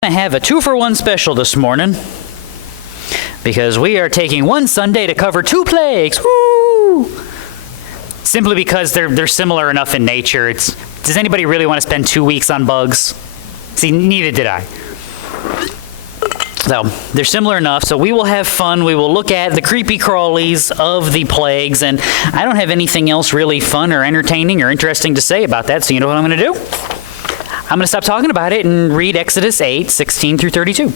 I have a 2-for-1 special this morning because we are taking one Sunday to cover 2 plagues. Woo! Simply because they're similar enough in nature. Does anybody really want to spend 2 weeks on bugs? See, neither did I. So they're similar enough, so we will have fun. We will look at the creepy crawlies of the plagues, and I don't have anything else really fun or entertaining or interesting to say about that, so you know what I'm going to do? I'm going to stop talking about it and read Exodus 8, 16 through 32.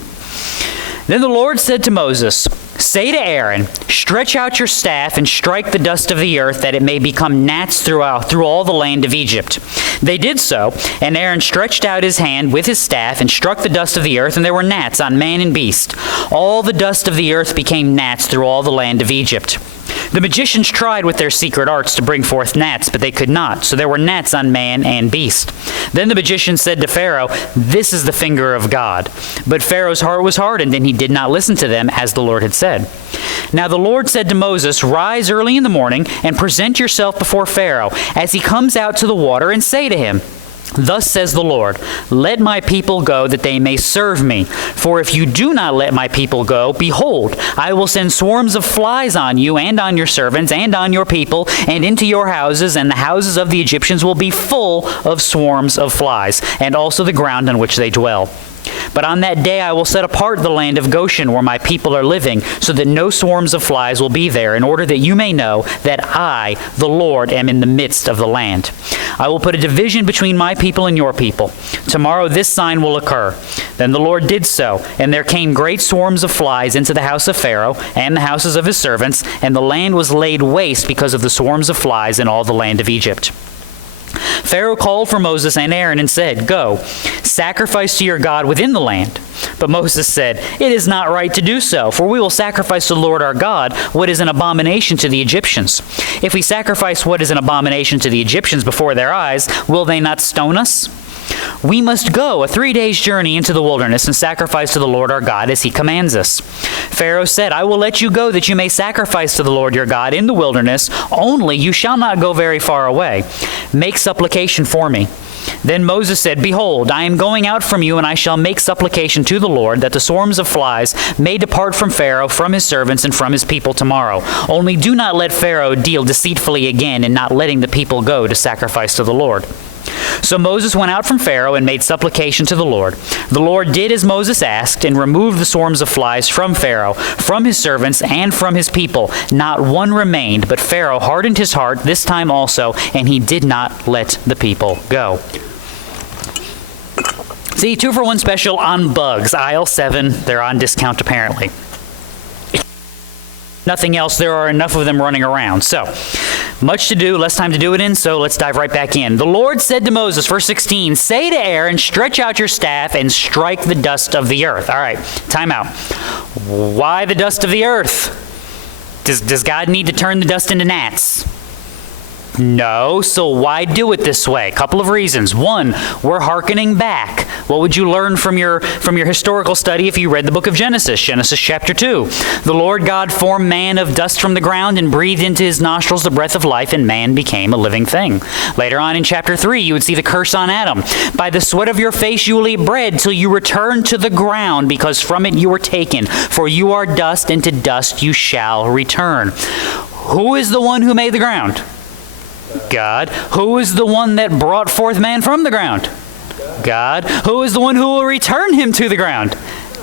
Then the Lord said to Moses, "Say to Aaron, stretch out your staff and strike the dust of the earth, that it may become gnats through all the land of Egypt." They did so, and Aaron stretched out his hand with his staff and struck the dust of the earth, and there were gnats on man and beast. All the dust of the earth became gnats through all the land of Egypt. The magicians tried with their secret arts to bring forth gnats, but they could not, so there were gnats on man and beast. Then the magician said to Pharaoh, "This is the finger of God." But Pharaoh's heart was hardened, and he did not listen to them, as the Lord had said. Now the Lord said to Moses, "Rise early in the morning and present yourself before Pharaoh as he comes out to the water, and say to him, 'Thus says the Lord, let my people go that they may serve me. For if you do not let my people go, behold, I will send swarms of flies on you and on your servants and on your people and into your houses, and the houses of the Egyptians will be full of swarms of flies, and also the ground on which they dwell. But on that day I will set apart the land of Goshen where my people are living, so that no swarms of flies will be there, in order that you may know that I, the Lord, am in the midst of the land. I will put a division between my people and your people. Tomorrow this sign will occur." Then the Lord did so, and there came great swarms of flies into the house of Pharaoh and the houses of his servants, and the land was laid waste because of the swarms of flies in all the land of Egypt. Pharaoh called for Moses and Aaron and said, "Go, sacrifice to your God within the land." But Moses said, "It is not right to do so, for we will sacrifice to the Lord our God what is an abomination to the Egyptians. If we sacrifice what is an abomination to the Egyptians before their eyes, will they not stone us? We must go a 3 days' journey into the wilderness and sacrifice to the Lord our God as he commands us." Pharaoh said, "I will let you go that you may sacrifice to the Lord your God in the wilderness, only you shall not go very far away. Make supplication for me." Then Moses said, "Behold, I am going out from you, and I shall make supplication to the Lord that the swarms of flies may depart from Pharaoh, from his servants, and from his people tomorrow. Only do not let Pharaoh deal deceitfully again in not letting the people go to sacrifice to the Lord." So Moses went out from Pharaoh and made supplication to the Lord. The Lord did as Moses asked and removed the swarms of flies from Pharaoh, from his servants, and from his people. Not one remained, but Pharaoh hardened his heart this time also, and he did not let the people go. See, 2-for-1 special on bugs. Aisle 7, they're on discount apparently. Nothing else, there are enough of them running around. So, much to do, less time to do it in, so let's dive right back in. The Lord said to Moses, verse 16, "Say to Aaron, stretch out your staff and strike the dust of the earth." All right, time out. Why the dust of the earth? Does God need to turn the dust into gnats? No, so why do it this way? A couple of reasons. One, we're hearkening back. What would you learn from your historical study if you read the book of Genesis? Genesis chapter 2. The Lord God formed man of dust from the ground and breathed into his nostrils the breath of life, and man became a living thing. Later on in chapter 3, you would see the curse on Adam. "By the sweat of your face you will eat bread till you return to the ground, because from it you were taken. For you are dust, and to dust you shall return." Who is the one who made the ground? God. Who is the one that brought forth man from the ground? God. Who is the one who will return him to the ground?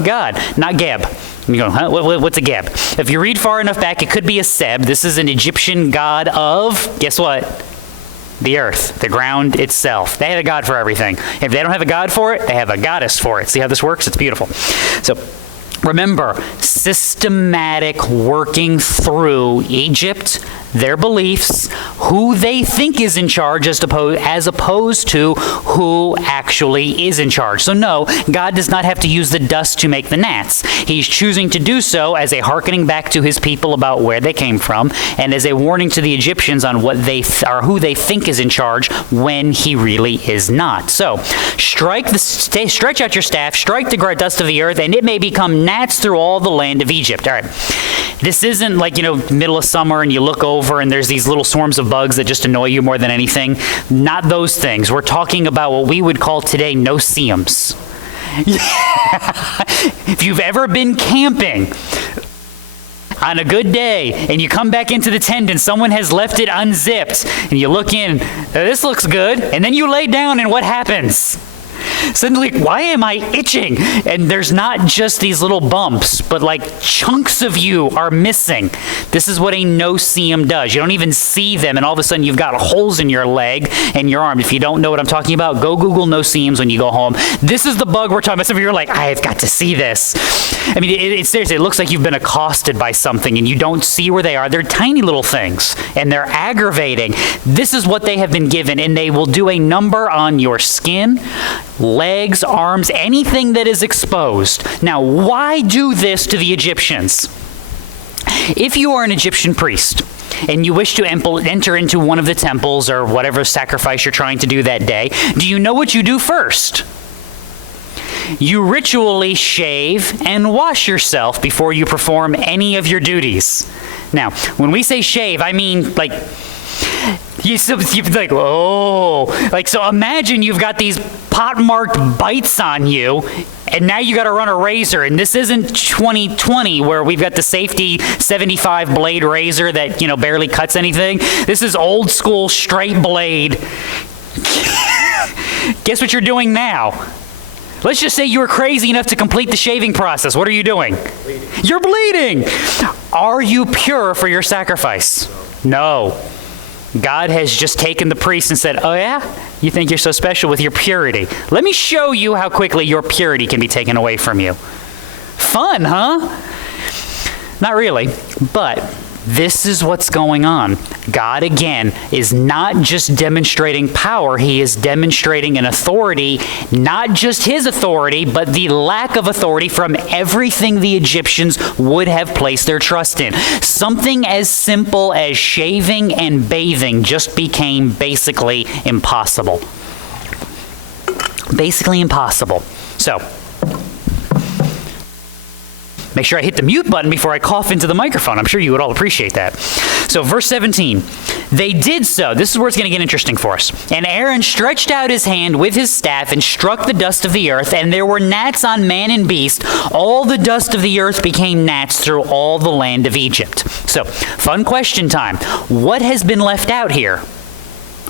God. Not Geb. You go, huh? What's a Geb? If you read far enough back, it could be a Seb. This is an Egyptian god of, guess what? The earth, the ground itself. They had a god for everything. If they don't have a god for it, they have a goddess for it. See how this works? It's beautiful. So, remember, systematic working through Egypt, their beliefs, who they think is in charge as opposed to who actually is in charge. So no, God does not have to use the dust to make the gnats. He's choosing to do so as a hearkening back to his people about where they came from, and as a warning to the Egyptians on what they or who they think is in charge when he really is not. So, stretch out your staff, strike the dust of the earth, and it may become gnats through all the land of Egypt. All right. This isn't like, middle of summer and you look over and there's these little swarms of bugs that just annoy you more than anything. Not those things. We're talking about what we would call today no-see-ums. If you've ever been camping on a good day and you come back into the tent and someone has left it unzipped and you look in, this looks good, and then you lay down and what happens? Suddenly, why am I itching? And there's not just these little bumps, but like chunks of you are missing. This is what a no-see-um does. You don't even see them, and all of a sudden you've got holes in your leg and your arm. If you don't know what I'm talking about, go Google no-see-ums when you go home. This is the bug we're talking about. Some of you are like, I've got to see this. I mean, it seriously, it looks like you've been accosted by something and you don't see where they are. They're tiny little things, and they're aggravating. This is what they have been given, and they will do a number on your skin, legs, arms, anything that is exposed. Now, why do this to the Egyptians? If you are an Egyptian priest and you wish to enter into one of the temples or whatever sacrifice you're trying to do that day, do you know what you do first? You ritually shave and wash yourself before you perform any of your duties. Now, when we say shave, I mean like, you're like, oh, like, so imagine you've got these pot-marked bites on you, and now you got to run a razor, and this isn't 2020 where we've got the safety 75 blade razor that, you know, barely cuts anything. This is old school straight blade. Guess what you're doing now? Let's just say you were crazy enough to complete the shaving process. What are you doing? Bleeding. You're bleeding. Are you pure for your sacrifice? No. God has just taken the priest and said, oh yeah? You think you're so special with your purity? Let me show you how quickly your purity can be taken away from you. Fun, huh? Not really, but this is what's going on. God, again, is not just demonstrating power. He is demonstrating an authority, not just his authority, but the lack of authority from everything the Egyptians would have placed their trust in. Something as simple as shaving and bathing just became basically impossible. Basically impossible. So, make sure I hit the mute button before I cough into the microphone. I'm sure you would all appreciate that. So verse 17, they did so. This is where it's going to get interesting for us. And Aaron stretched out his hand with his staff and struck the dust of the earth, and there were gnats on man and beast. All the dust of the earth became gnats through all the land of Egypt. So, fun question time. What has been left out here?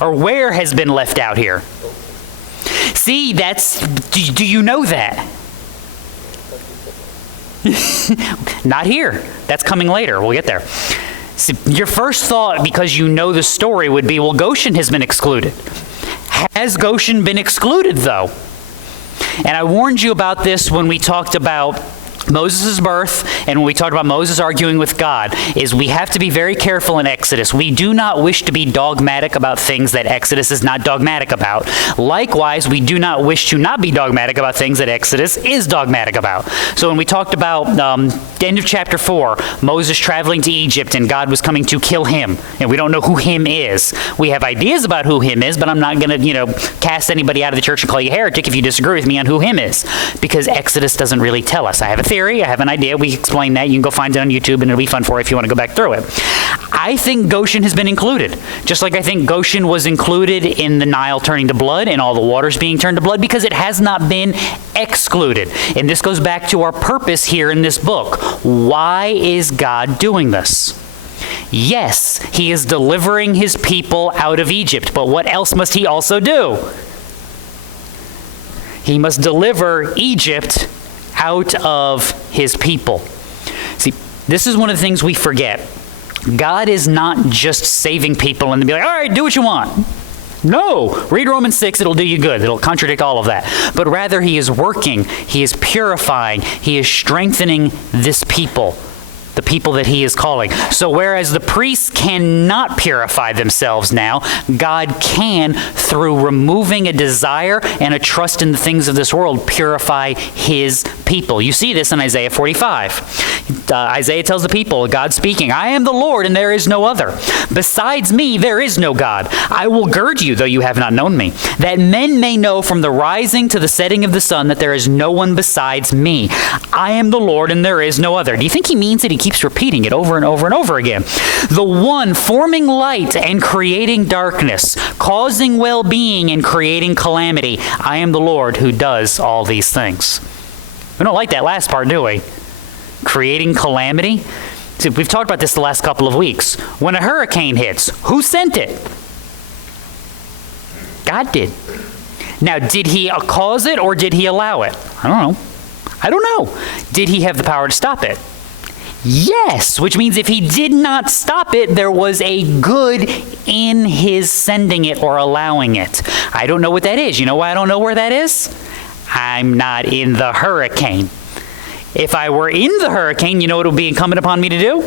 Or where has been left out here? See, do you know that? Not here. That's coming later. We'll get there. See, your first thought, because you know the story, would be, well, Goshen has been excluded. Has Goshen been excluded, though? And I warned you about this when we talked about Moses' birth, and when we talked about Moses arguing with God, is we have to be very careful in Exodus. We do not wish to be dogmatic about things that Exodus is not dogmatic about. Likewise, we do not wish to not be dogmatic about things that Exodus is dogmatic about. So when we talked about the end of chapter 4, Moses traveling to Egypt and God was coming to kill him, and we don't know who him is. We have ideas about who him is, but I'm not going to, cast anybody out of the church and call you heretic if you disagree with me on who him is, because Exodus doesn't really tell us. I have a theory. I have an idea. We explain that. You can go find it on YouTube, and it'll be fun for you if you want to go back through it. I think Goshen has been included, just like I think Goshen was included in the Nile turning to blood and all the waters being turned to blood, because it has not been excluded. And this goes back to our purpose here in this book. Why is God doing this? Yes, he is delivering his people out of Egypt, but what else must he also do? He must deliver Egypt out of his people. See, this is one of the things we forget. God is not just saving people and be like, all right, do what you want. No, read Romans 6, it'll do you good. It'll contradict all of that. But rather, he is working, he is purifying, he is strengthening this people, the people that he is calling. So whereas the priests cannot purify themselves now, God can, through removing a desire and a trust in the things of this world, purify his people. You see this in Isaiah 45. Isaiah tells the people, God speaking, I am the Lord and there is no other. Besides me, there is no God. I will gird you, though you have not known me, that men may know from the rising to the setting of the sun that there is no one besides me. I am the Lord and there is no other. Do you think he means that he keeps repeating it over and over and over again. The one forming light and creating darkness, causing well-being and creating calamity. I am the Lord who does all these things. We don't like that last part, do we? Creating calamity. See, we've talked about this the last couple of weeks. When a hurricane hits, who sent it? God did. Now, did he cause it or did he allow it? I don't know. Did he have the power to stop it? Yes, which means if he did not stop it, there was a good in his sending it or allowing it. I don't know what that is. You know why I don't know where that is? I'm not in the hurricane. If I were in the hurricane, you know what it would be incumbent upon me to do?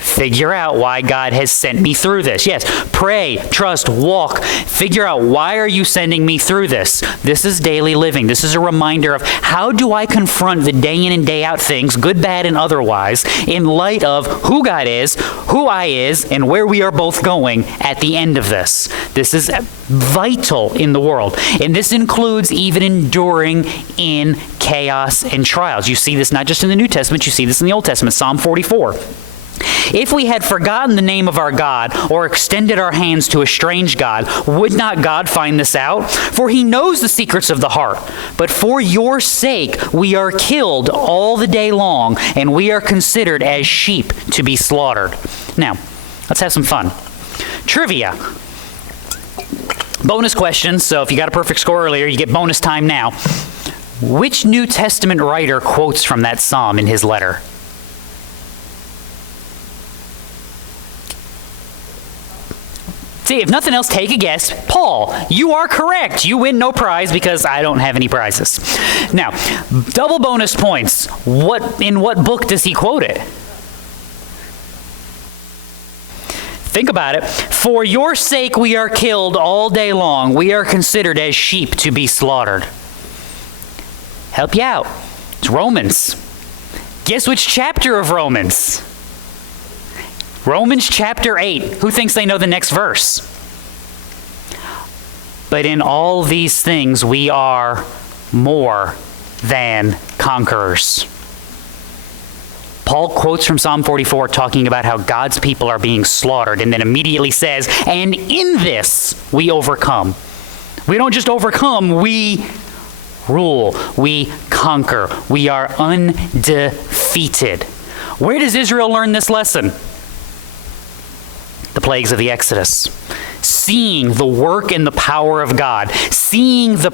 Figure out why God has sent me through this. Yes, pray, trust, walk. Figure out, why are you sending me through this? This is daily living. This is a reminder of how do I confront the day in and day out things, good, bad, and otherwise, in light of who God is, who I is, and where we are both going at the end of this. This is vital in the world. And this includes even enduring in chaos and trials. You see this not just in the New Testament, you see this in the Old Testament. Psalm 44. If we had forgotten the name of our God or extended our hands to a strange God, would not God find this out? For he knows the secrets of the heart. But for your sake we are killed all the day long, and we are considered as sheep to be slaughtered. Now, let's have some fun. Trivia. Bonus questions, so if you got a perfect score earlier, you get bonus time now. Which New Testament writer quotes from that psalm in his letter? See, if nothing else, take a guess. Paul, you are correct. You win no prize because I don't have any prizes. Now, double bonus points. In what book does he quote it? Think about it. For your sake we are killed all day long. We are considered as sheep to be slaughtered. Help you out. It's Romans. Guess which chapter of Romans? Romans chapter 8. Who thinks they know the next verse? But in all these things we are more than conquerors. Paul quotes from Psalm 44 talking about how God's people are being slaughtered, and then immediately says, and in this we overcome. We don't just overcome, we rule, we conquer. We are undefeated. Where does Israel learn this lesson? The plagues of the Exodus. Seeing the work and the power of God, seeing the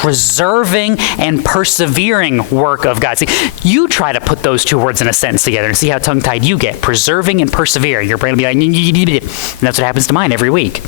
preserving and persevering work of God. See, you try to put those two words in a sentence together and see how tongue-tied you get. Preserving and persevering. Your brain will be like, and that's what happens to mine every week.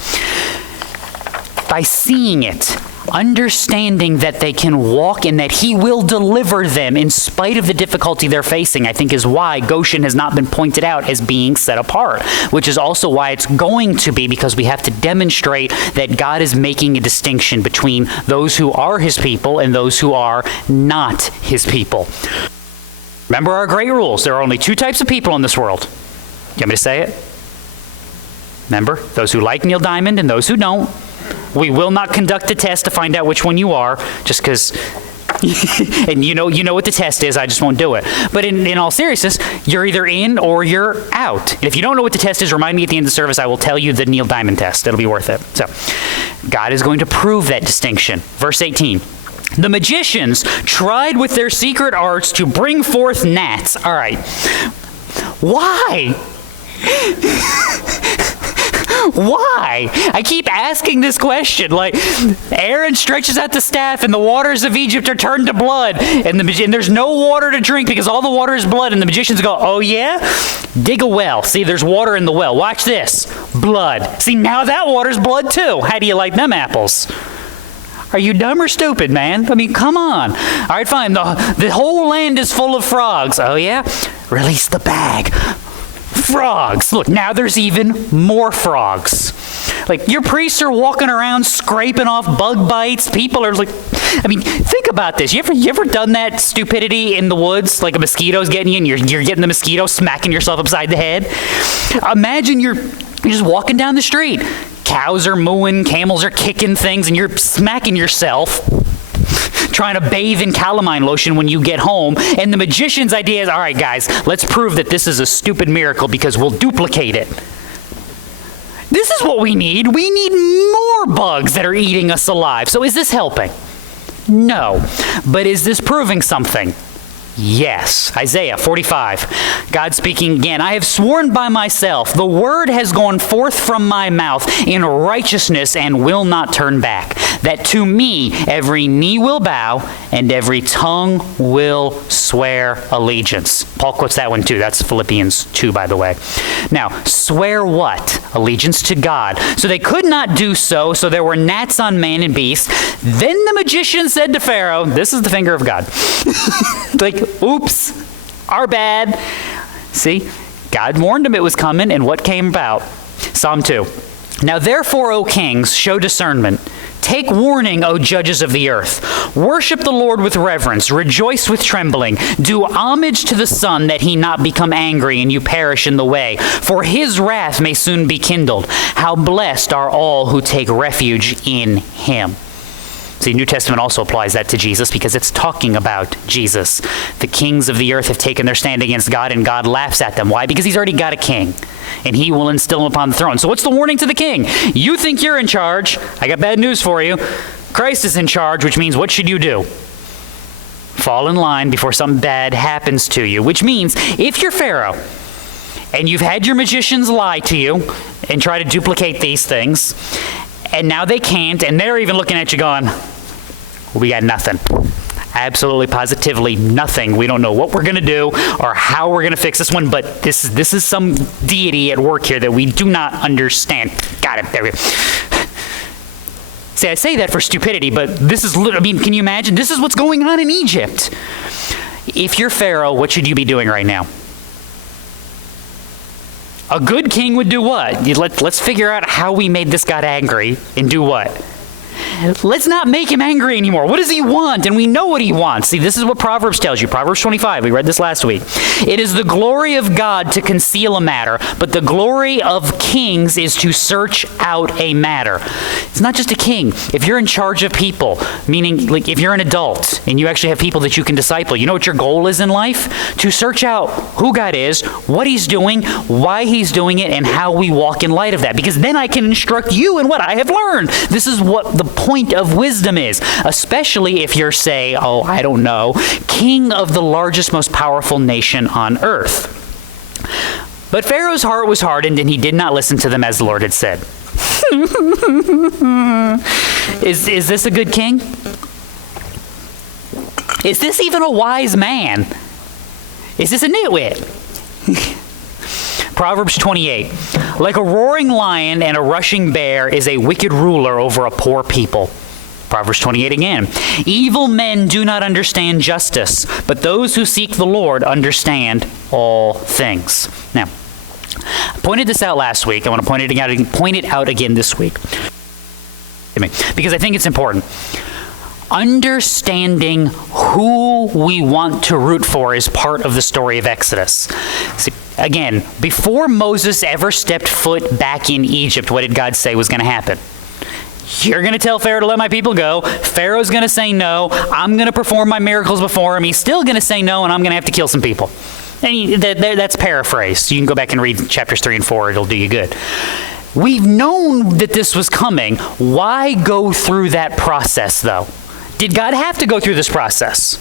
By seeing it, understanding that they can walk and that he will deliver them in spite of the difficulty they're facing, I think is why Goshen has not been pointed out as being set apart, which is also why it's going to be, because we have to demonstrate that God is making a distinction between those who are his people and those who are not his people. Remember our great rules. There are only two types of people in this world. You want me to say it? Remember, those who like Neil Diamond and those who don't. We will not conduct a test to find out which one you are, just because, and you know what the test is, I just won't do it. But in all seriousness, you're either in or you're out. And if you don't know what the test is, remind me at the end of the service, I will tell you the Neil Diamond test. It'll be worth it. So, God is going to prove that distinction. Verse 18. The magicians tried with their secret arts to bring forth gnats. All right. Why? Why? I keep asking this question. Like, Aaron stretches out the staff and the waters of Egypt are turned to blood, and there's no water to drink because all the water is blood, and the magicians go, oh yeah? Dig a well. See, there's water in the well. Watch this. Blood. See, now that water's blood too. How do you like them apples? Are you dumb or stupid, man? I mean, come on. All right, fine. The whole land is full of frogs. Oh yeah? Release the bag. Frogs. Look, now there's even more frogs. Like, your priests are walking around scraping off bug bites. People are like, I mean, think about this. You ever done that stupidity in the woods? Like a mosquito's getting you and you're getting the mosquito, smacking yourself upside the head? Imagine you're just walking down the street. Cows are mooing, camels are kicking things, and you're smacking yourself trying to bathe in calamine lotion when you get home. And the magician's idea is, all right, guys, let's prove that this is a stupid miracle because we'll duplicate it. This is what we need. We need more bugs that are eating us alive. So is this helping? No. But is this proving something? Yes. Isaiah 45. God speaking again, I have sworn by myself, the word has gone forth from my mouth in righteousness and will not turn back, that to me every knee will bow and every tongue will swear allegiance. Paul quotes that one too. That's Philippians 2, by the way. Now, swear what? Allegiance to God. So they could not do so, so there were gnats on man and beast. Then the magician said to Pharaoh, this is the finger of God. Like, oops, our bad. See, God warned him it was coming, and what came about? Psalm 2. Now therefore, O kings, show discernment. Take warning, O judges of the earth. Worship the Lord with reverence. Rejoice with trembling. Do homage to the Son, that he not become angry and you perish in the way. For his wrath may soon be kindled. How blessed are all who take refuge in him. See, New Testament also applies that to Jesus because it's talking about Jesus. The kings of the earth have taken their stand against God, and God laughs at them. Why? Because he's already got a king, and he will instill him upon the throne. So what's the warning to the king? You think you're in charge. I got bad news for you. Christ is in charge, which means what should you do? Fall in line before something bad happens to you, which means if you're Pharaoh, and you've had your magicians lie to you and try to duplicate these things, and now they can't, and they're even looking at you going, we got nothing. Absolutely, positively nothing. We don't know what we're going to do or how we're going to fix this one, but this is some deity at work here that we do not understand. Got it. There we go. See, I say that for stupidity, but this is, I mean, can you imagine? This is what's going on in Egypt. If you're Pharaoh, what should you be doing right now? A good king would do what? Let's figure out how we made this God angry and do what? Let's not make him angry anymore. What does he want? And we know what he wants. See, this is what Proverbs tells you. Proverbs 25, we read this last week. It is the glory of God to conceal a matter, but the glory of kings is to search out a matter. It's not just a king. If you're in charge of people, meaning like if you're an adult and you actually have people that you can disciple, you know what your goal is in life? To search out who God is, what he's doing, why he's doing it, and how we walk in light of that. Because then I can instruct you in what I have learned. This is what the point of wisdom is, especially if you're, say, I don't know, king of the largest, most powerful nation on earth. But Pharaoh's heart was hardened, and he did not listen to them as the Lord had said. Is this a good king? Is this even a wise man? Is this a nitwit? Proverbs 28. Like a roaring lion and a rushing bear is a wicked ruler over a poor people. Proverbs 28 again. Evil men do not understand justice, but those who seek the Lord understand all things. Now, I pointed this out last week. I want to point it out again this week, because I think it's important. Understanding who we want to root for is part of the story of Exodus. See, again, before Moses ever stepped foot back in Egypt, what did God say was going to happen? You're going to tell Pharaoh to let my people go. Pharaoh's going to say no. I'm going to perform my miracles before him. He's still going to say no, and I'm going to have to kill some people. And that's paraphrased. You can go back and read chapters 3 and 4. It'll do you good. We've known that this was coming. Why go through that process, though? Did God have to go through this process?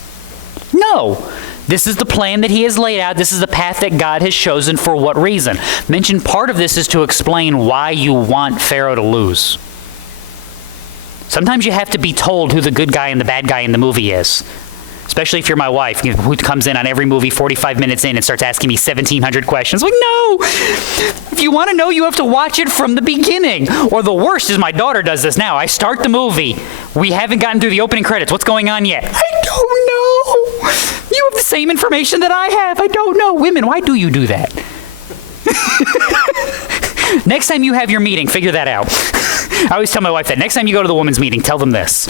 No. This is the plan that he has laid out. This is the path that God has chosen for what reason. Mentioned part of this is to explain why you want Pharaoh to lose. Sometimes you have to be told who the good guy and the bad guy in the movie is. Especially if you're my wife, who comes in on every movie 45 minutes in and starts asking me 1,700 questions. Like, no! If you want to know, you have to watch it from the beginning. Or the worst is my daughter does this now. I start the movie. We haven't gotten through the opening credits. What's going on yet? I don't know! You have the same information that I have. I don't know. Women, why do you do that? Next time you have your meeting, figure that out. I always tell my wife that. Next time you go to the women's meeting, tell them this.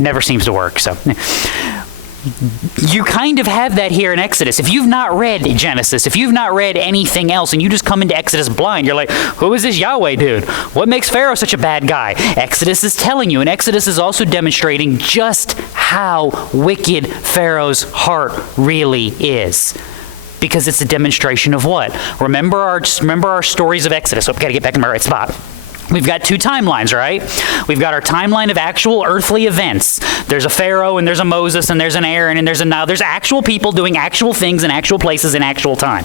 Never seems to work, so... You kind of have that here in Exodus. If you've not read Genesis, if you've not read anything else, and you just come into Exodus blind, you're like, who is this Yahweh dude? What makes Pharaoh such a bad guy? Exodus is telling you, and Exodus is also demonstrating just how wicked Pharaoh's heart really is. Because it's a demonstration of what? Remember our stories of Exodus. I've got to get back in my right spot. We've got two timelines, right? We've got our timeline of actual earthly events. There's a Pharaoh, and there's a Moses, and there's an Aaron, and there's actual people doing actual things in actual places in actual time.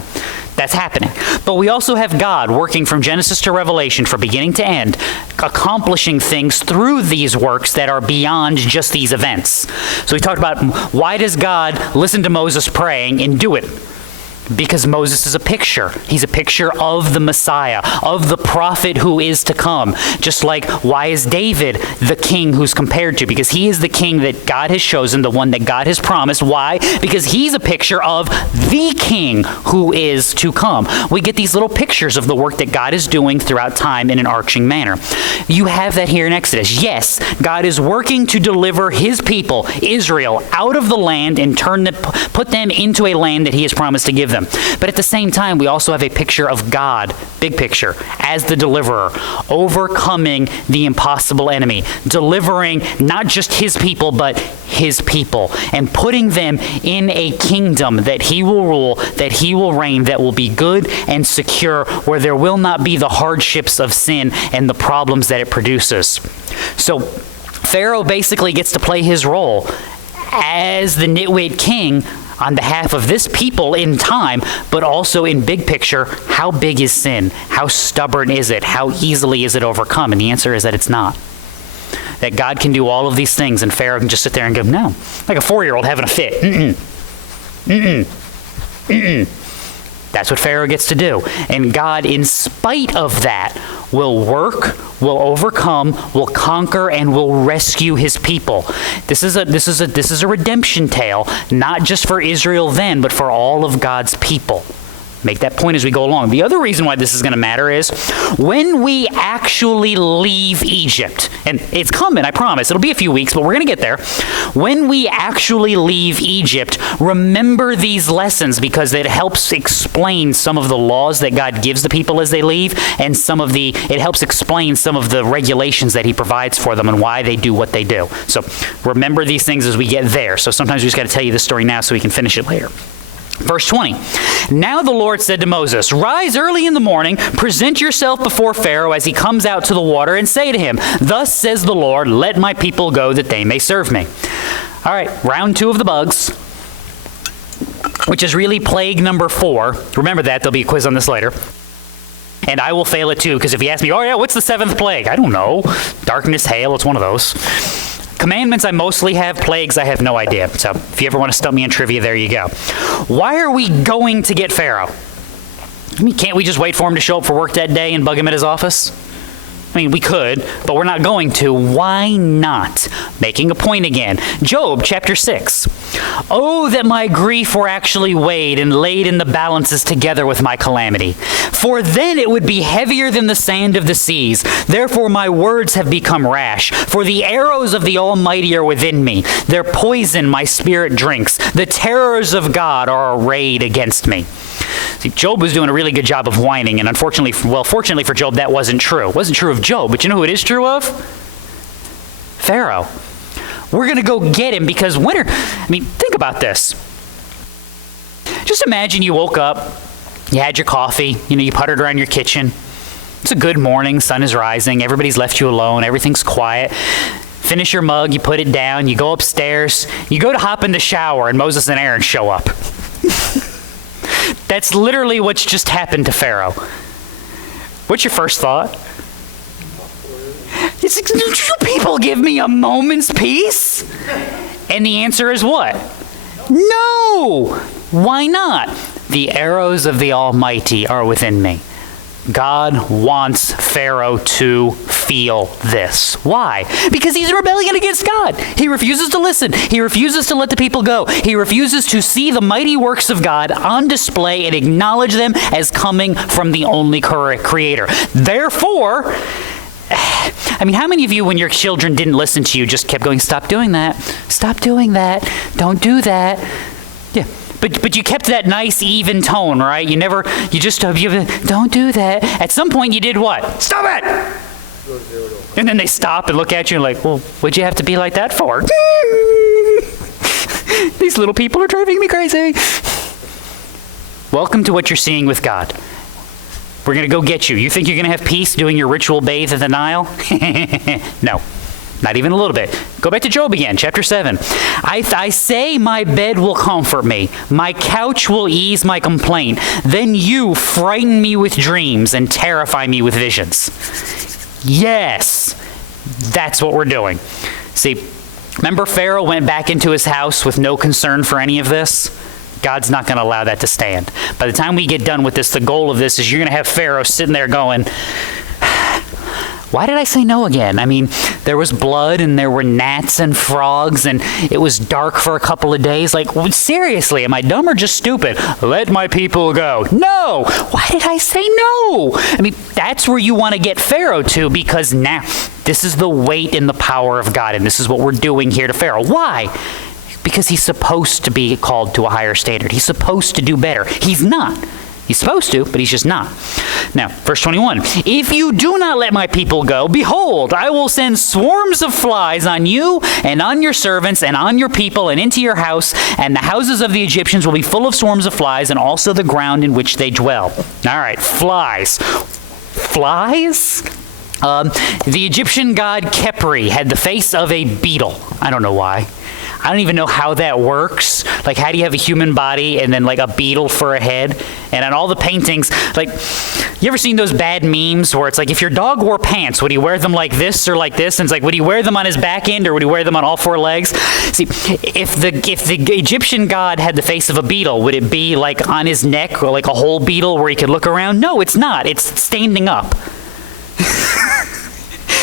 That's happening. But we also have God working from Genesis to Revelation from beginning to end, accomplishing things through these works that are beyond just these events. So we talked about, why does God listen to Moses praying and do it? Because Moses is a picture. He's a picture of the Messiah, of the prophet who is to come. Just like, why is David the king who's compared to? Because he is the king that God has chosen, the one that God has promised. Why? Because he's a picture of the king who is to come. We get these little pictures of the work that God is doing throughout time in an arching manner. You have that here in Exodus. Yes, God is working to deliver his people, Israel, out of the land and put them into a land that he has promised to give them. But at the same time, we also have a picture of God, big picture, as the deliverer, overcoming the impossible enemy, delivering not just his people, but his people, and putting them in a kingdom that he will rule, that he will reign, that will be good and secure, where there will not be the hardships of sin and the problems that it produces. So Pharaoh basically gets to play his role as the nitwit king on behalf of this people in time, but also in big picture, how big is sin? How stubborn is it? How easily is it overcome? And the answer is that it's not. That God can do all of these things, and Pharaoh can just sit there and go, no. Like a 4-year-old having a fit. That's what Pharaoh gets to do. And God, in spite of that, will work, will overcome, will conquer, and will rescue his people. This is a redemption tale, not just for Israel then, but for all of God's people. Make that point as we go along. The other reason why this is going to matter is when we actually leave Egypt, and it's coming, I promise. It'll be a few weeks, but we're going to get there. When we actually leave Egypt, remember these lessons, because it helps explain some of the laws that God gives the people as they leave, and it helps explain some of the regulations that he provides for them and why they do what they do. So remember these things as we get there. So sometimes we just got to tell you this story now so we can finish it later. Verse 20, now the Lord said to Moses, rise early in the morning, present yourself before Pharaoh as he comes out to the water, and say to him, thus says the Lord, let my people go that they may serve me. All right, round 2 of the bugs, which is really plague number 4. Remember that, there'll be a quiz on this later. And I will fail it too, because if you ask me, oh yeah, what's the 7th plague? I don't know. Darkness, hail, it's one of those. Commandments I mostly have, plagues I have no idea. So if you ever want to stump me in trivia, there you go. Why are we going to get Pharaoh? I mean, can't we just wait for him to show up for work that day and bug him at his office? I mean, we could, but we're not going to. Why not? Making a point again. Job chapter 6. Oh, that my grief were actually weighed and laid in the balances together with my calamity. For then it would be heavier than the sand of the seas. Therefore my words have become rash. For the arrows of the Almighty are within me. Their poison my spirit drinks. The terrors of God are arrayed against me. See, Job was doing a really good job of whining, and fortunately for Job, that wasn't true. It wasn't true of Job, but you know who it is true of? Pharaoh. We're going to go get him because think about this. Just imagine you woke up, you had your coffee, you puttered around your kitchen. It's a good morning, sun is rising, everybody's left you alone, everything's quiet. Finish your mug, you put it down, you go upstairs, you go to hop in the shower, and Moses and Aaron show up. That's literally what's just happened to Pharaoh. What's your first thought? It's like, do people give me a moment's peace? And the answer is what? No! Why not? The arrows of the Almighty are within me. God wants Pharaoh to feel this. Why? Because he's in rebellion against God. He refuses to listen. He refuses to let the people go. He refuses to see the mighty works of God on display and acknowledge them as coming from the only Creator. Therefore, I mean, how many of you, when your children didn't listen to you, just kept going, stop doing that, stop doing that, don't do that? Yeah. But you kept that nice, even tone, right? You don't do that. At some point, you did what? Stop it! And then they stop and look at you and like, well, what'd you have to be like that for? These little people are driving me crazy. Welcome to what you're seeing with God. We're going to go get you. You think you're going to have peace doing your ritual bathe in the Nile? No. Not even a little bit. Go back to Job again, chapter 7. I say my bed will comfort me. My couch will ease my complaint. Then you frighten me with dreams and terrify me with visions. Yes, that's what we're doing. See, remember Pharaoh went back into his house with no concern for any of this? God's not going to allow that to stand. By the time we get done with this, the goal of this is you're going to have Pharaoh sitting there going, why did I say no again? I mean, there was blood and there were gnats and frogs and it was dark for a couple of days. Like, seriously, am I dumb or just stupid? Let my people go. No! Why did I say no? I mean, that's where you want to get Pharaoh to, because now this is the weight and the power of God, and this is what we're doing here to Pharaoh. Why? Because he's supposed to be called to a higher standard. He's supposed to do better. He's not. He's supposed to, but he's just not. Now, verse 21. If you do not let my people go, behold, I will send swarms of flies on you and on your servants and on your people and into your house, and the houses of the Egyptians will be full of swarms of flies, and also the ground in which they dwell. All right, flies. Flies? The Egyptian god Khepri had the face of a beetle. I don't know why. I don't even know how that works. Like, how do you have a human body and then like a beetle for a head? And on all the paintings, like, you ever seen those bad memes where it's like, if your dog wore pants, would he wear them like this or like this? And it's like, would he wear them on his back end or would he wear them on all four legs? See, if the Egyptian god had the face of a beetle, would it be like on his neck or like a whole beetle where he could look around? No, it's not. It's standing up.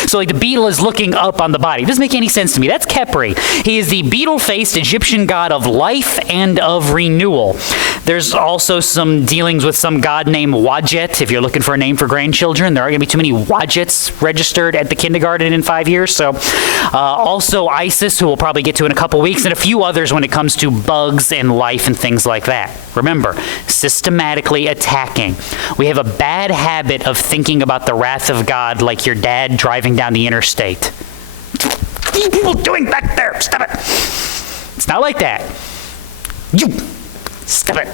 So like the beetle is looking up on the body. It doesn't make any sense to me. That's Khepri. He is the beetle-faced Egyptian god of life and of renewal. There's also some dealings with some god named Wadjet. If you're looking for a name for grandchildren, there aren't going to be too many Wadjets registered at the kindergarten in 5 years. So also Isis, who we'll probably get to in a couple weeks, and a few others when it comes to bugs and life and things like that. Remember, systematically attacking. We have a bad habit of thinking about the wrath of God like your dad driving down the interstate. What are you people doing back there? Stop it. It's not like that. You stop it.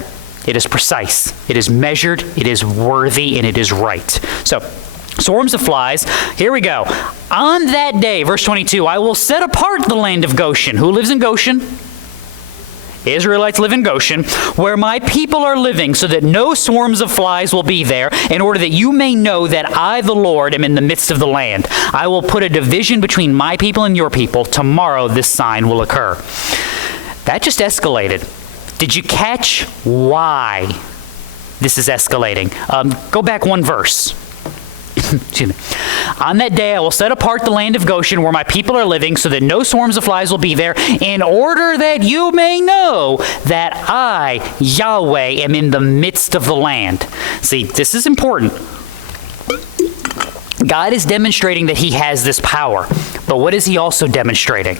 It is precise. It is measured. It is worthy, and it is right. So, swarms of flies. Here we go. On that day, verse 22, I will set apart the land of Goshen. Who lives in Goshen? Israelites live in Goshen, where my people are living, so that no swarms of flies will be there, in order that you may know that I, the Lord, am in the midst of the land. I will put a division between my people and your people. Tomorrow this sign will occur. That just escalated. Did you catch why this is escalating? Go back one verse. Excuse me. On that day I will set apart the land of Goshen where my people are living, so that no swarms of flies will be there, in order that you may know that I, Yahweh, am in the midst of the land. See, this is important. God is demonstrating that he has this power, but what is he also demonstrating?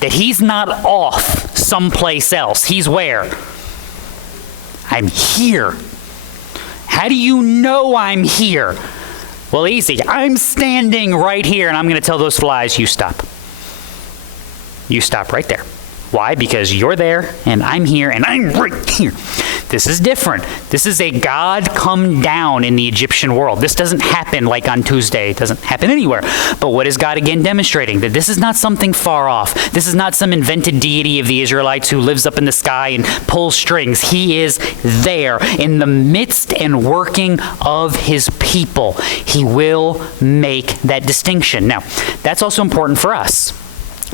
That he's not off someplace else. He's where? I'm here. How do you know I'm here? Well, easy. I'm standing right here, and I'm going to tell those flies, you stop. You stop right there. Why? Because you're there, and I'm here, and I'm right here. This is different. This is a God come down in the Egyptian world. This doesn't happen like on Tuesday. It doesn't happen anywhere. But what is God again demonstrating? That this is not something far off. This is not some invented deity of the Israelites who lives up in the sky and pulls strings. He is there in the midst and working of his people. He will make that distinction. Now, that's also important for us.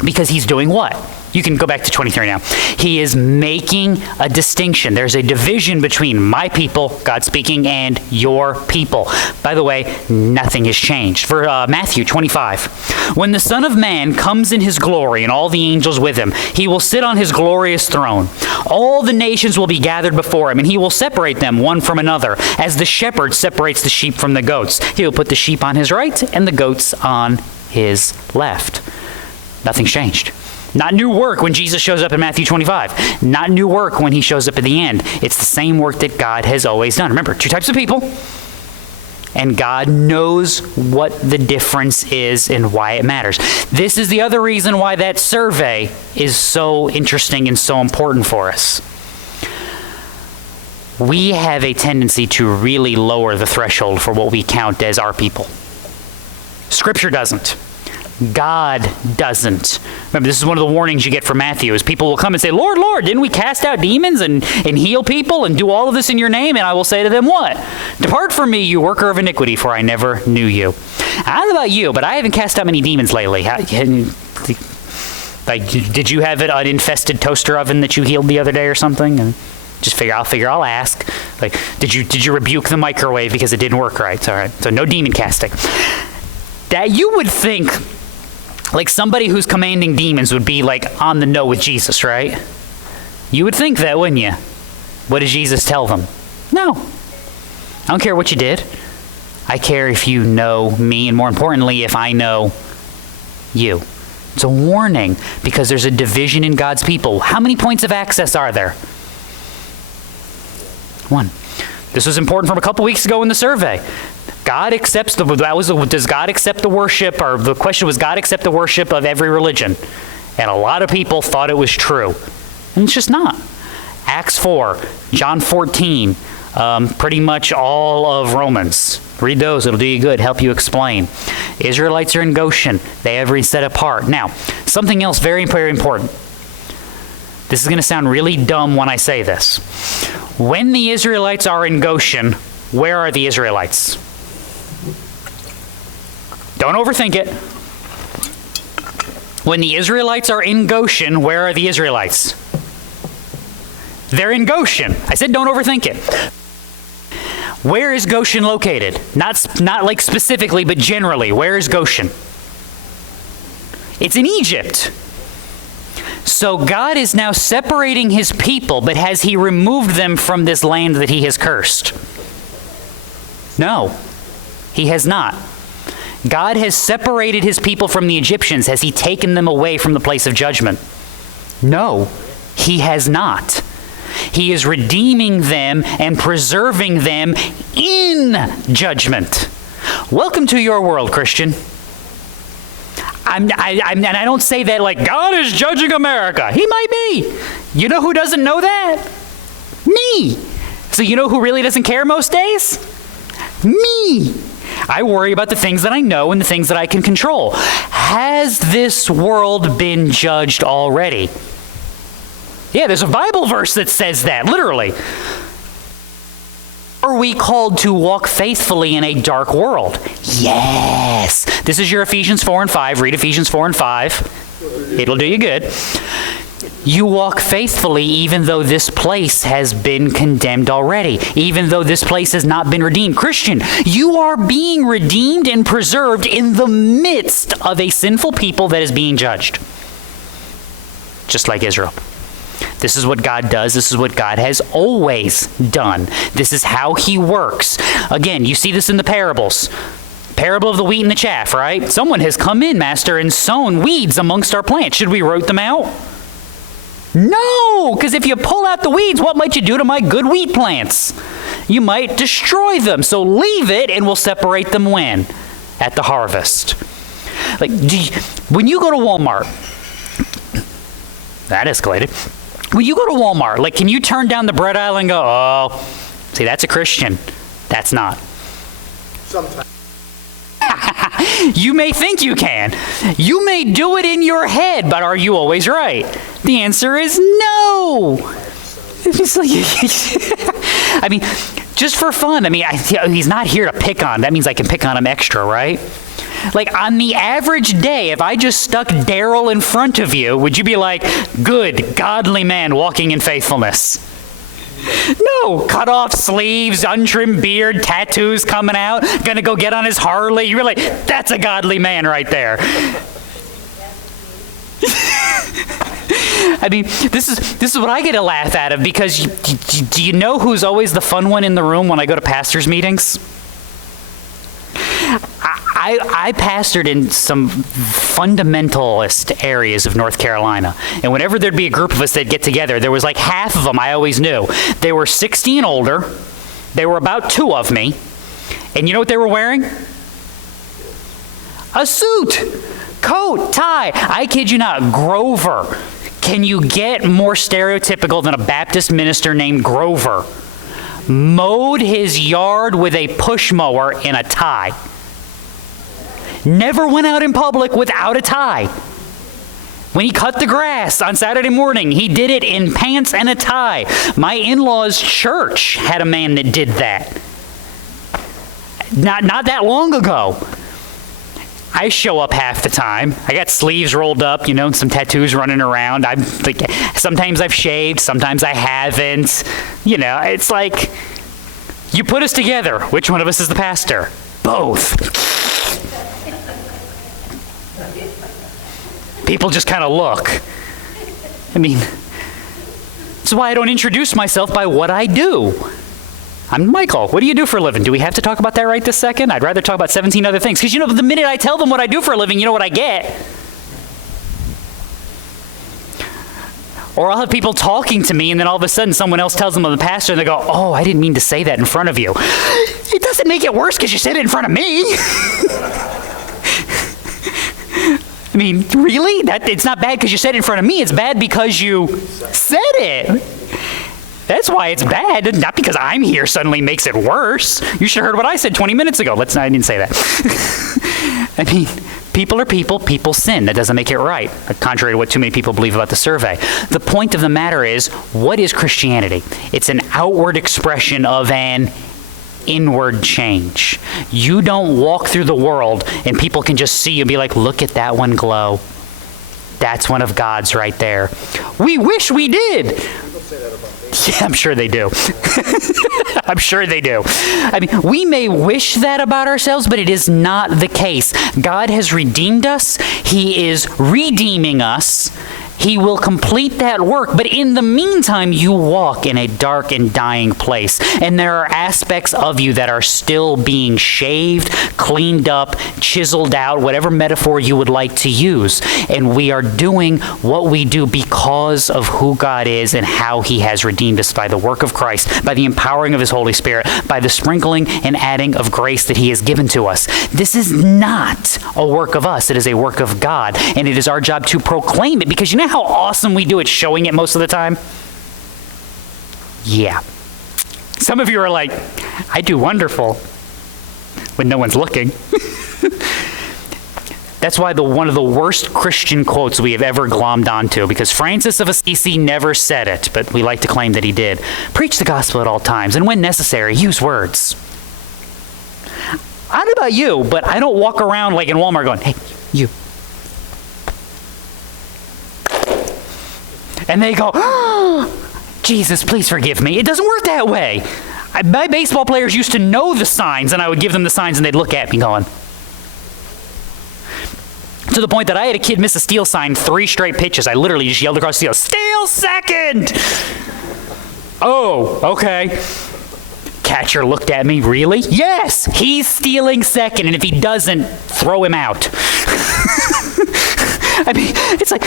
Because he's doing what? You can go back to 23 now. He is making a distinction. There's a division between my people, God speaking, and your people. By the way, nothing has changed. For Matthew 25, when the Son of Man comes in his glory and all the angels with him, he will sit on his glorious throne. All the nations will be gathered before him, and he will separate them one from another, as the shepherd separates the sheep from the goats. He will put the sheep on his right and the goats on his left. Nothing's changed. Not new work when Jesus shows up in Matthew 25. Not new work when he shows up at the end. It's the same work that God has always done. Remember, two types of people. And God knows what the difference is and why it matters. This is the other reason why that survey is so interesting and so important for us. We have a tendency to really lower the threshold for what we count as our people. Scripture doesn't. God doesn't. Remember, this is one of the warnings you get from Matthew, is people will come and say, Lord, Lord, didn't we cast out demons and heal people and do all of this in your name? And I will say to them, what? Depart from me, you worker of iniquity, for I never knew you. I don't know about you, but I haven't cast out many demons lately. Did you have an infested toaster oven that you healed the other day or something? And just I'll ask. Like, did you rebuke the microwave because it didn't work right? All right, so no demon casting. That you would think, like, somebody who's commanding demons would be, like, on the know with Jesus, right? You would think that, wouldn't you? What did Jesus tell them? No. I don't care what you did. I care if you know me, and more importantly, if I know you. It's a warning, because there's a division in God's people. How many points of access are there? One. This was important from a couple weeks ago in the survey. God accepts does God accept the worship, or the question was, God accept the worship of every religion? And a lot of people thought it was true. And it's just not. Acts 4, John 14, pretty much all of Romans. Read those, it'll do you good, help you explain. Israelites are in Goshen. They have been set apart. Now, something else very, very important. This is going to sound really dumb when I say this. When the Israelites are in Goshen, where are the Israelites? Don't overthink it. When the Israelites are in Goshen, where are the Israelites? They're in Goshen. I said don't overthink it. Where is Goshen located? Not like specifically, but generally. Where is Goshen? It's in Egypt. So God is now separating his people, but has he removed them from this land that he has cursed? No, he has not. God has separated his people from the Egyptians. Has he taken them away from the place of judgment? No, he has not. He is redeeming them and preserving them in judgment. Welcome to your world, Christian. And I don't say that like God is judging America. He might be. You know who doesn't know that? Me. So you know who really doesn't care most days? Me. I worry about the things that I know and the things that I can control. Has this world been judged already? Yeah, there's a Bible verse that says that, literally. Are we called to walk faithfully in a dark world? Yes. This is your Ephesians 4 and 5. Read Ephesians 4 and 5. It'll do you good. You walk faithfully even though this place has been condemned already, even though this place has not been redeemed. Christian, you are being redeemed and preserved in the midst of a sinful people that is being judged. Just like Israel. This is what God does. This is what God has always done. This is how he works. Again, you see this in the parables. Parable of the wheat and the chaff, right? Someone has come in, Master, and sown weeds amongst our plants. Should we root them out? No, because if you pull out the weeds, what might you do to my good wheat plants? You might destroy them. So leave it, and we'll separate them when? At the harvest. Like, when you go to Walmart, that escalated. When you go to Walmart, like, can you turn down the bread aisle and go, oh, see, that's a Christian. That's not. Sometimes. You may think you can. You may do it in your head, but are you always right? The answer is no. It's like, I mean, just for fun. I mean, he's not here to pick on. That means I can pick on him extra, right? Like, on the average day, if I just stuck Daryl in front of you, would you be like, good, godly man walking in faithfulness? No, cut off sleeves, untrimmed beard, tattoos coming out, gonna go get on his Harley. You're like, that's a godly man right there. I mean, this is what I get a laugh out of, because do you know who's always the fun one in the room when I go to pastors' meetings? I pastored in some fundamentalist areas of North Carolina, and whenever there'd be a group of us that'd get together, there was like half of them I always knew. They were 60 and older. They were about 2 of me, and you know what they were wearing? A suit, coat, tie. I kid you not, Grover. Can you get more stereotypical than a Baptist minister named Grover? Mowed his yard with a push mower in a tie. Never went out in public without a tie. When he cut the grass on Saturday morning, he did it in pants and a tie. My in-laws' church had a man that did that. Not that long ago. I show up half the time. I got sleeves rolled up, and some tattoos running around. I'm like, sometimes I've shaved, sometimes I haven't. It's like, you put us together. Which one of us is the pastor? Both. People just kind of look. I mean, that's why I don't introduce myself by what I do. I'm Michael. What do you do for a living? Do we have to talk about that right this second? I'd rather talk about 17 other things. Because the minute I tell them what I do for a living, you know what I get? Or I'll have people talking to me, and then all of a sudden someone else tells them I'm the pastor, and they go, oh, I didn't mean to say that in front of you. It doesn't make it worse because you said it in front of me. I mean, really? It's not bad because you said it in front of me. It's bad because you said it. That's why it's bad. Not because I'm here suddenly makes it worse. You should have heard what I said 20 minutes ago. I didn't say that. I mean, people are people. People sin. That doesn't make it right, contrary to what too many people believe about the survey. The point of the matter is, what is Christianity? It's an outward expression of an inward change. You don't walk through the world and people can just see you and be like, look at that one glow. That's one of God's right there. We wish we did. People say that about me. Yeah, I'm sure they do. I'm sure they do. I mean, we may wish that about ourselves, but it is not the case. God has redeemed us. He is redeeming us. He will complete that work, but in the meantime, you walk in a dark and dying place, and there are aspects of you that are still being shaved, cleaned up, chiseled out, whatever metaphor you would like to use, and we are doing what we do because of who God is and how He has redeemed us by the work of Christ, by the empowering of His Holy Spirit, by the sprinkling and adding of grace that He has given to us. This is not a work of us. It is a work of God, and it is our job to proclaim it, because you know how awesome we do at showing it most of the time? Yeah. Some of you are like, I do wonderful when no one's looking. That's why one of the worst Christian quotes we have ever glommed onto, because Francis of Assisi never said it, but we like to claim that he did. Preach the gospel at all times, and when necessary, use words. I don't know about you, but I don't walk around like in Walmart going, hey, you. And they go, oh, Jesus, please forgive me. It doesn't work that way. My baseball players used to know the signs, and I would give them the signs, and they'd look at me going. To the point that I had a kid miss a steal sign 3 straight pitches. I literally just yelled across the field, steal second! Oh, okay. Catcher looked at me, really? Yes, he's stealing second, and if he doesn't, throw him out. I mean, it's like,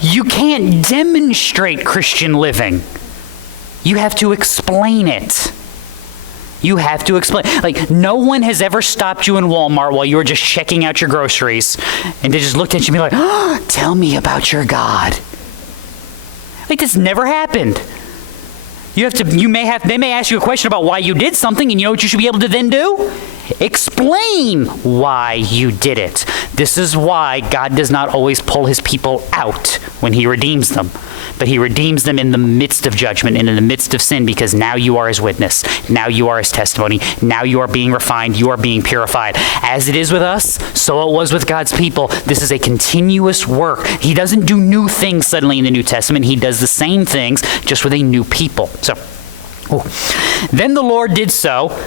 you can't demonstrate Christian living. You have to explain it. You have to explain. Like, no one has ever stopped you in Walmart while you were just checking out your groceries, and they just looked at you and be like, oh, tell me about your God. Like, this never happened. They may ask you a question about why you did something, and you know what you should be able to then do? Explain why you did it. This is why God does not always pull His people out when He redeems them. but he redeems them in the midst of judgment and in the midst of sin, because now you are his witness. Now you are his testimony. Now you are being refined. You are being purified. As it is with us, so it was with God's people. This is a continuous work. He doesn't do new things suddenly in the New Testament. He does the same things, just with a new people. Then the Lord did so.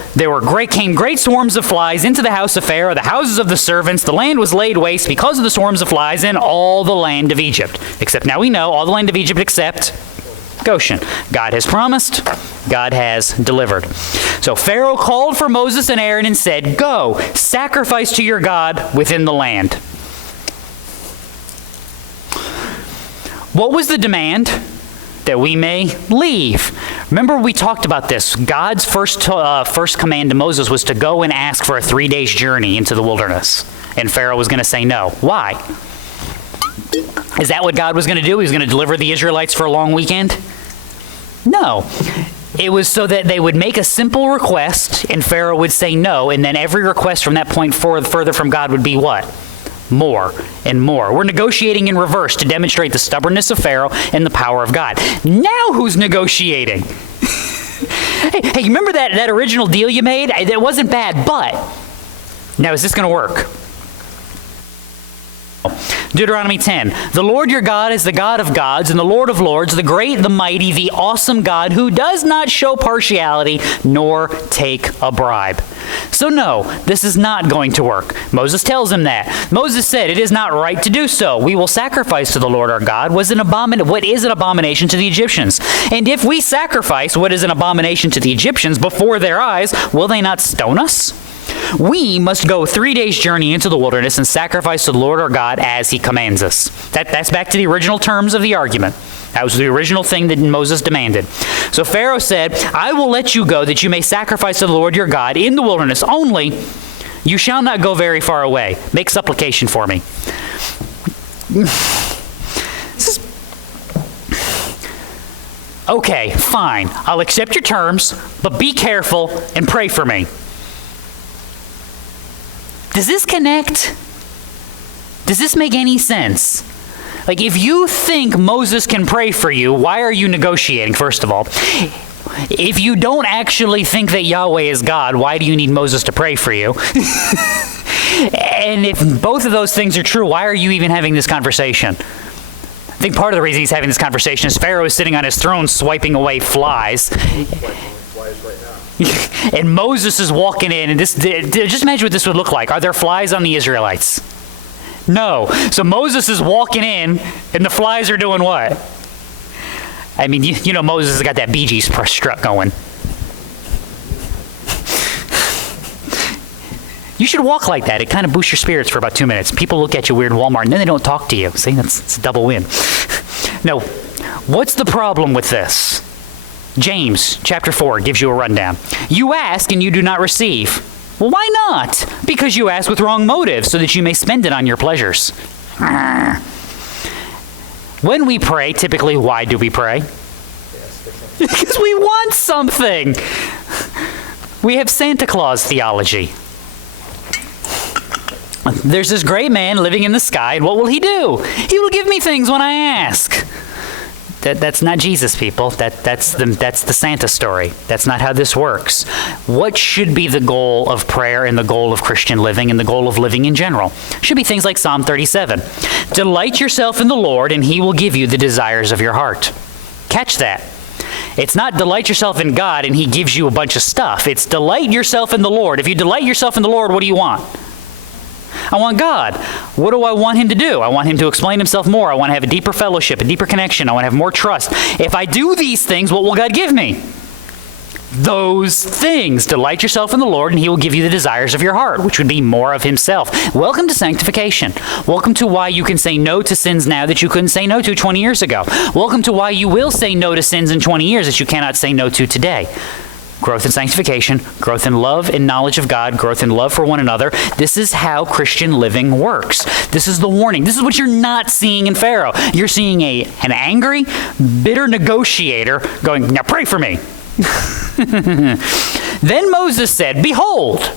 Came great swarms of flies into the house of Pharaoh, the houses of the servants. The land was laid waste because of the swarms of flies in all the land of Egypt. Except now we know all the land of Egypt except Goshen. God has promised. God has delivered. So Pharaoh called for Moses and Aaron and said, "Go, sacrifice to your God within the land." What was the demand? That we may leave. Remember, we talked about this. God's first command to Moses was to go and ask for a 3-day journey into the wilderness. And Pharaoh was going to say no. Why? Is that what God was going to do? He was going to deliver the Israelites for a long weekend? No. It was so that they would make a simple request and Pharaoh would say no, and then every request from that point forward, further from God would be what? More and more. We're negotiating in reverse to demonstrate the stubbornness of Pharaoh and the power of God. Now who's negotiating? Hey, remember that original deal you made? It wasn't bad, but now is this going to work? Deuteronomy 10. The Lord your God is the God of gods and the Lord of lords, the great, the mighty, the awesome God who does not show partiality nor take a bribe. So no, this is not going to work. Moses tells him that. Moses said, "It is not right to do so. We will sacrifice to the Lord our God what is an abomination to the Egyptians. And if we sacrifice what is an abomination to the Egyptians before their eyes, will they not stone us? We must go 3 days' journey into the wilderness and sacrifice to the Lord our God as he commands us." That's back to the original terms of the argument. That was the original thing that Moses demanded. So Pharaoh said, "I will let you go that you may sacrifice to the Lord your God in the wilderness. Only you shall not go very far away. Make supplication for me." Okay, fine. I'll accept your terms, but be careful and pray for me. Does this connect? Does this make any sense? Like, if you think Moses can pray for you, why are you negotiating, first of all? If you don't actually think that Yahweh is God, why do you need Moses to pray for you? And if both of those things are true, why are you even having this conversation? I think part of the reason he's having this conversation is Pharaoh is sitting on his throne swiping away flies. And Moses is walking in, and just imagine what this would look like. Are there flies on the Israelites? No. So Moses is walking in, and the flies are doing what? I mean, you know Moses has got that Bee Gees strut going. You should walk like that. It kind of boosts your spirits for about 2 minutes. People look at you weird in Walmart, and then they don't talk to you. See, it's a double win. No. What's the problem with this? James chapter 4 gives you a rundown. You ask and you do not receive. Well, why not? Because you ask with wrong motives, so that you may spend it on your pleasures. When we pray, typically, why do we pray? Because we want something. We have Santa Claus theology. There's this great man living in the sky, and what will he do? He will give me things when I ask. That's not Jesus, people. That's the Santa story. That's not how this works. What should be the goal of prayer and the goal of Christian living and the goal of living in general? Should be things like Psalm 37. Delight yourself in the Lord, and he will give you the desires of your heart. Catch that. It's not delight yourself in God and he gives you a bunch of stuff. It's delight yourself in the Lord. If you delight yourself in the Lord, what do you want? I want God. What do I want him to do? I want him to explain himself more. I want to have a deeper fellowship, a deeper connection. I want to have more trust. If I do these things, what will God give me? Those things. Delight yourself in the Lord, and he will give you the desires of your heart, which would be more of himself. Welcome to sanctification. Welcome to why you can say no to sins now that you couldn't say no to 20 years ago. Welcome to why you will say no to sins in 20 years that you cannot say no to today. Growth in sanctification, growth in love and knowledge of God, growth in love for one another. This is how Christian living works. This is the warning. This is what you're not seeing in Pharaoh. You're seeing an angry, bitter negotiator going, now pray for me. Then Moses said, behold,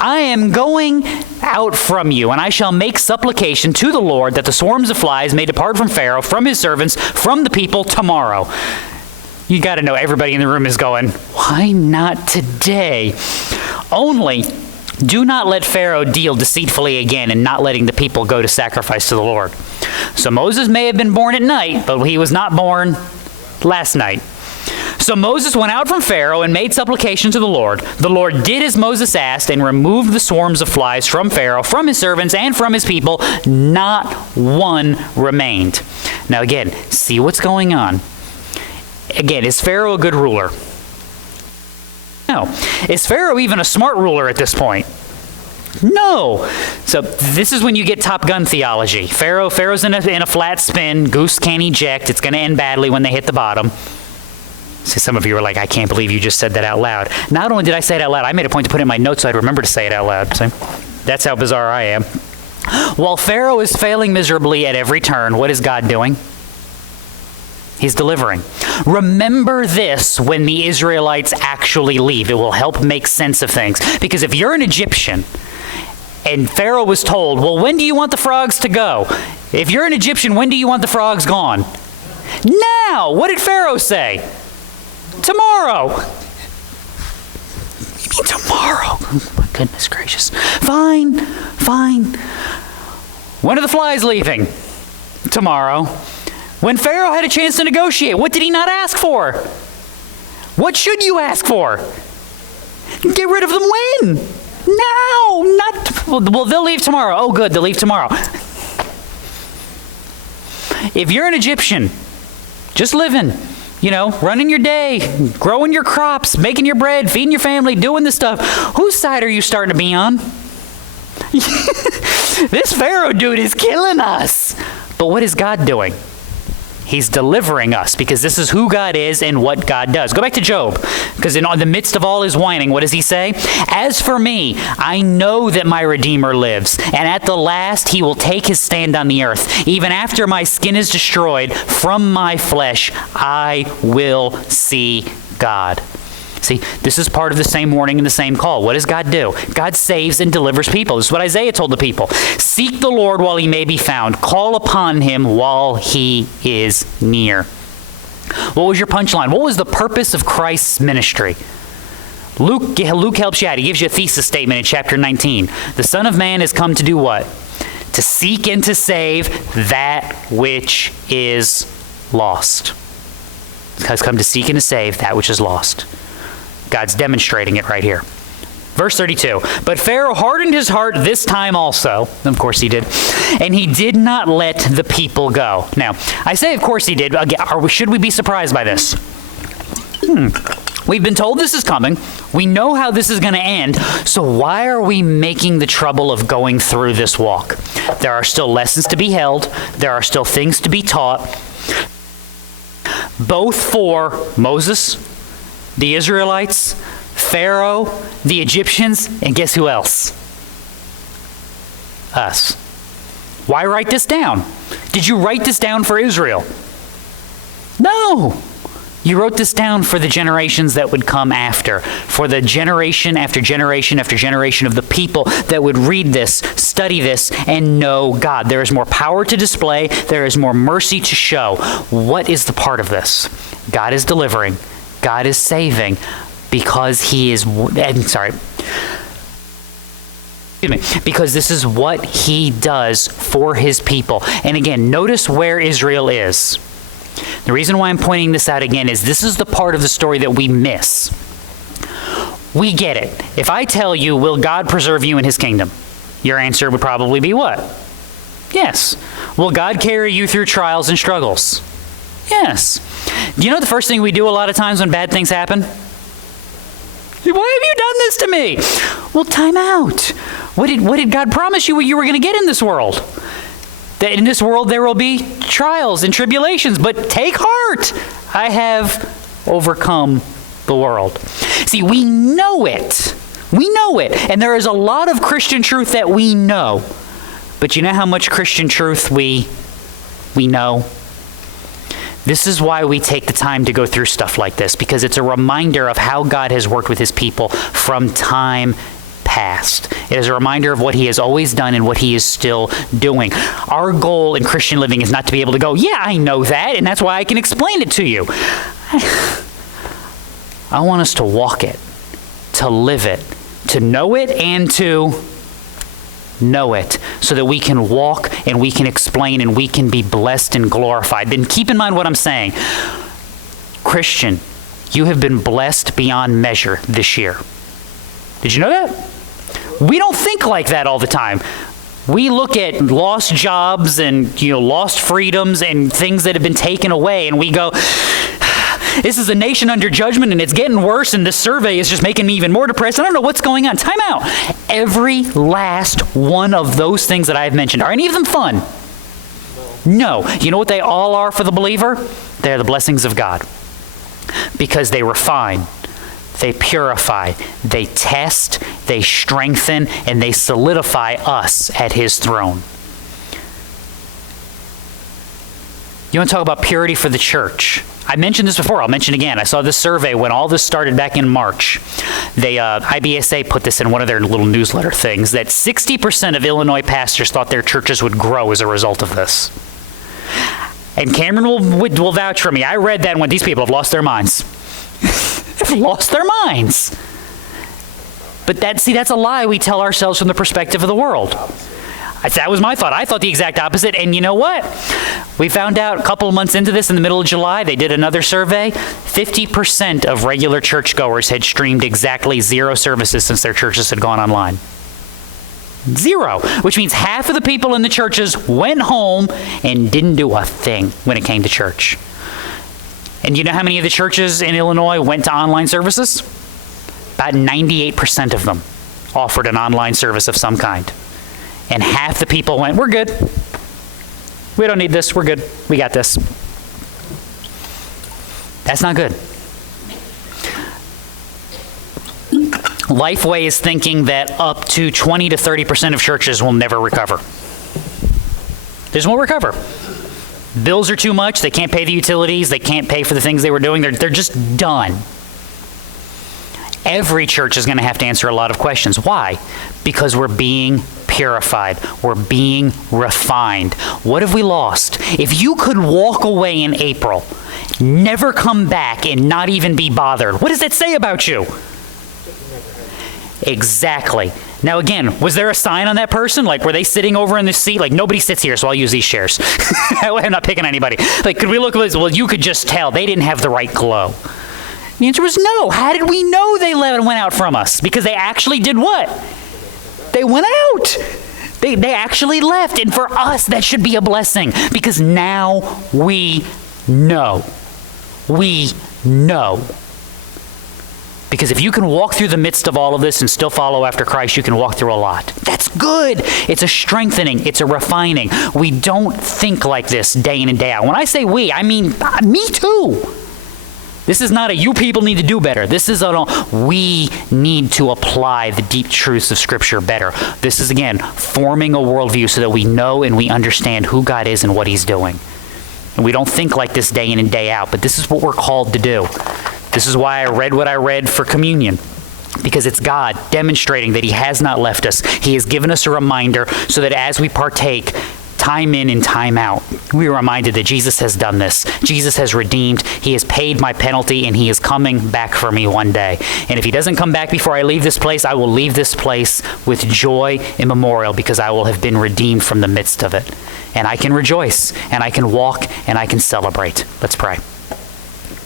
I am going out from you, and I shall make supplication to the Lord that the swarms of flies may depart from Pharaoh, from his servants, from the people tomorrow. You got to know everybody in the room is going, why not today? Only do not let Pharaoh deal deceitfully again in not letting the people go to sacrifice to the Lord. So Moses may have been born at night, but he was not born last night. So Moses went out from Pharaoh and made supplication to the Lord. The Lord did as Moses asked and removed the swarms of flies from Pharaoh, from his servants, and from his people. Not one remained. Now again, see what's going on. Again, is Pharaoh a good ruler? No. Is Pharaoh even a smart ruler at this point? No. So this is when you get Top Gun theology. Pharaoh's in a flat spin. Goose can't eject. It's going to end badly when they hit the bottom. See, some of you are like, I can't believe you just said that out loud. Not only did I say it out loud, I made a point to put it in my notes so I'd remember to say it out loud. See? That's how bizarre I am. While Pharaoh is failing miserably at every turn, what is God doing? He's delivering. Remember this when the Israelites actually leave. It will help make sense of things. Because if you're an Egyptian and Pharaoh was told, well, when do you want the frogs to go? If you're an Egyptian, when do you want the frogs gone? Now! What did Pharaoh say? Tomorrow. You mean tomorrow? Oh, my goodness gracious. Fine. When are the flies leaving? Tomorrow. When Pharaoh had a chance to negotiate, what did he not ask for? What should you ask for? Get rid of them when? Now, not, well, they'll leave tomorrow. Oh, good, they'll leave tomorrow. If you're an Egyptian, just living, running your day, growing your crops, making your bread, feeding your family, doing this stuff, whose side are you starting to be on? This Pharaoh dude is killing us. But what is God doing? He's delivering us because this is who God is and what God does. Go back to Job, because in the midst of all his whining, what does he say? As for me, I know that my Redeemer lives, and at the last he will take his stand on the earth. Even after my skin is destroyed, from my flesh I will see God. See, this is part of the same warning and the same call. What does God do? God saves and delivers people. This is what Isaiah told the people. Seek the Lord while he may be found. Call upon him while he is near. What was your punchline? What was the purpose of Christ's ministry? Luke helps you out. He gives you a thesis statement in chapter 19. The Son of Man has come to do what? To seek and to save that which is lost. He has come to seek and to save that which is lost. God's demonstrating it right here. Verse 32, but Pharaoh hardened his heart this time also. Of course he did. And he did not let the people go. Now, I say of course he did. Again, should we be surprised by this? We've been told this is coming. We know how this is going to end. So why are we making the trouble of going through this walk? There are still lessons to be held. There are still things to be taught. Both for Moses, the Israelites, Pharaoh, the Egyptians, and guess who else? Us. Why write this down? Did you write this down for Israel? No. You wrote this down for the generations that would come after, for the generation after generation after generation of the people that would read this, study this, and know God. There is more power to display. There is more mercy to show. What is the part of this? God is delivering. God is saving because because this is what he does for his people. And again, notice where Israel is. The reason why I'm pointing this out again is this is the part of the story that we miss. We get it. If I tell you, will God preserve you in his kingdom? Your answer would probably be what? Yes. Will God carry you through trials and struggles? Yes. Do you know the first thing we do a lot of times when bad things happen? Why have you done this to me? Well, time out. What did God promise you what you were going to get in this world? That in this world there will be trials and tribulations, but take heart. I have overcome the world. See, we know it. We know it. And there is a lot of Christian truth that we know. But you know how much Christian truth we know? This is why we take the time to go through stuff like this, because it's a reminder of how God has worked with his people from time past. It is a reminder of what he has always done and what he is still doing. Our goal in Christian living is not to be able to go, yeah, I know that, and that's why I can explain it to you. I want us to walk it, to live it, to know it, and to know it, so that we can walk and we can explain and we can be blessed and glorified. Then keep in mind what I'm saying. Christian, you have been blessed beyond measure this year. Did you know that? We don't think like that all the time. We look at lost jobs and lost freedoms and things that have been taken away, and we go, this is a nation under judgment and it's getting worse, and this survey is just making me even more depressed. I don't know what's going on. Time out. Every last one of those things that I've mentioned, are any of them fun? No. You know what they all are for the believer? They're the blessings of God. Because they refine, they purify, they test, they strengthen, and they solidify us at his throne. You want to talk about purity for the church? I mentioned this before. I'll mention again. I saw this survey when all this started back in March. IBSA put this in one of their little newsletter things, that 60% of Illinois pastors thought their churches would grow as a result of this. And Cameron will vouch for me. I read that and went, these people have lost their minds. They've lost their minds. But that's a lie we tell ourselves from the perspective of the world. That was my thought. I thought the exact opposite. And you know what? We found out a couple of months into this, in the middle of July, they did another survey. 50% of regular churchgoers had streamed exactly 0 services since their churches had gone online. 0, which means half of the people in the churches went home and didn't do a thing when it came to church. And you know how many of the churches in Illinois went to online services? About 98% of them offered an online service of some kind. And half the people went, we're good. We don't need this. We're good. We got this. That's not good. Lifeway is thinking that up to 20 to 30% of churches will never recover. They just won't recover. Bills are too much. They can't pay the utilities. They can't pay for the things they were doing. They're just done. Every church is going to have to answer a lot of questions. Why? Because we're being purified. We're being refined. What have we lost? If you could walk away in April, never come back, and not even be bothered, what does that say about you? Exactly. Now again, was there a sign on that person? Like, were they sitting over in the seat? Like, nobody sits here, so I'll use these chairs. I'm not picking anybody. Like, could we look at this? Well, you could just tell they didn't have the right glow. The answer was no. How did we know they went out from us? Because they actually did what? They went out. They actually left. And for us, that should be a blessing, because now we know. We know. Because if you can walk through the midst of all of this and still follow after Christ, you can walk through a lot. That's good. It's a strengthening. It's a refining. We don't think like this day in and day out. When I say we, I mean me too. This is not a you people need to do better. This is we need to apply the deep truths of Scripture better. This is, again, forming a worldview so that we know and we understand who God is and what he's doing. And we don't think like this day in and day out, but this is what we're called to do. This is why I read what I read for communion, because it's God demonstrating that he has not left us. He has given us a reminder so that as we partake, time in and time out, we are reminded that Jesus has done this. Jesus has redeemed. He has paid my penalty, and he is coming back for me one day. And if he doesn't come back before I leave this place, I will leave this place with joy immemorial, because I will have been redeemed from the midst of it. And I can rejoice, and I can walk, and I can celebrate. Let's pray.